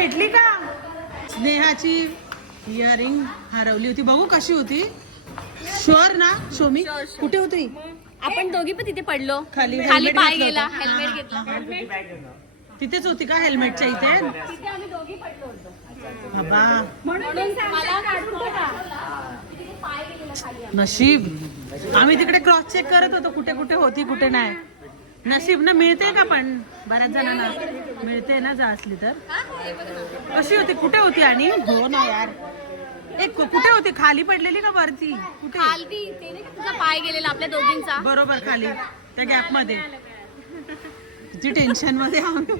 भेटली का? स्नेहाची इयरिंग हरवली होती. बघू कशी होती. शुअर ना शोमी. कुठे होती? आपण दोघी पण तिथे पडलो. खाली खाली पाय घातलं गेला. हेल्मेट घेतला. तिथेच होती का हेल्मेटच्या इथे? तिथे आम्ही दोघी पडलो होतो. बाबा. नशीब. आम्ही तिकडे क्रॉस चेक करत होतो कुठे कुठे होती कुठे नाही. नशीब ना मिळते का पण? बऱ्याच जणांना मिळते ना जा असली तर. कशी होती? कुठे होती आणि? हो ना यार. एक कुठे होती? खाली पडलेली का वरती? कुठे? खाली ते नाही का? तुझा पाय गेलेला आपल्या दोघींचा. बरोबर खाली. त्या गॅपमध्ये. किती टेन्शनमध्ये आम्ही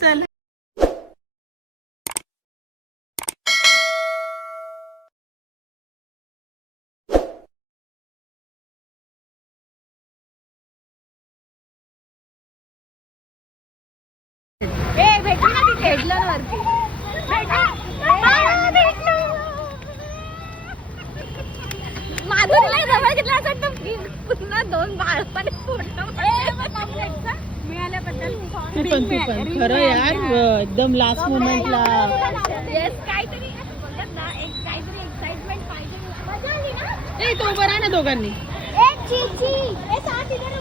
चल ए भेटली ना ती टेडलर वरती माधुरीला जवळ घेतला असं पुन्हा दोन मिळाल्याबद्दल पण तू पण. खरं यार एकदम लास्ट मोमेंटला काहीतरी बोलतात ना एक काहीतरी एक्साइटमेंट पाहिजे मजा आली ना ए तो बरा ना दोघांनी. ए ए साथ इधर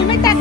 Gelmekten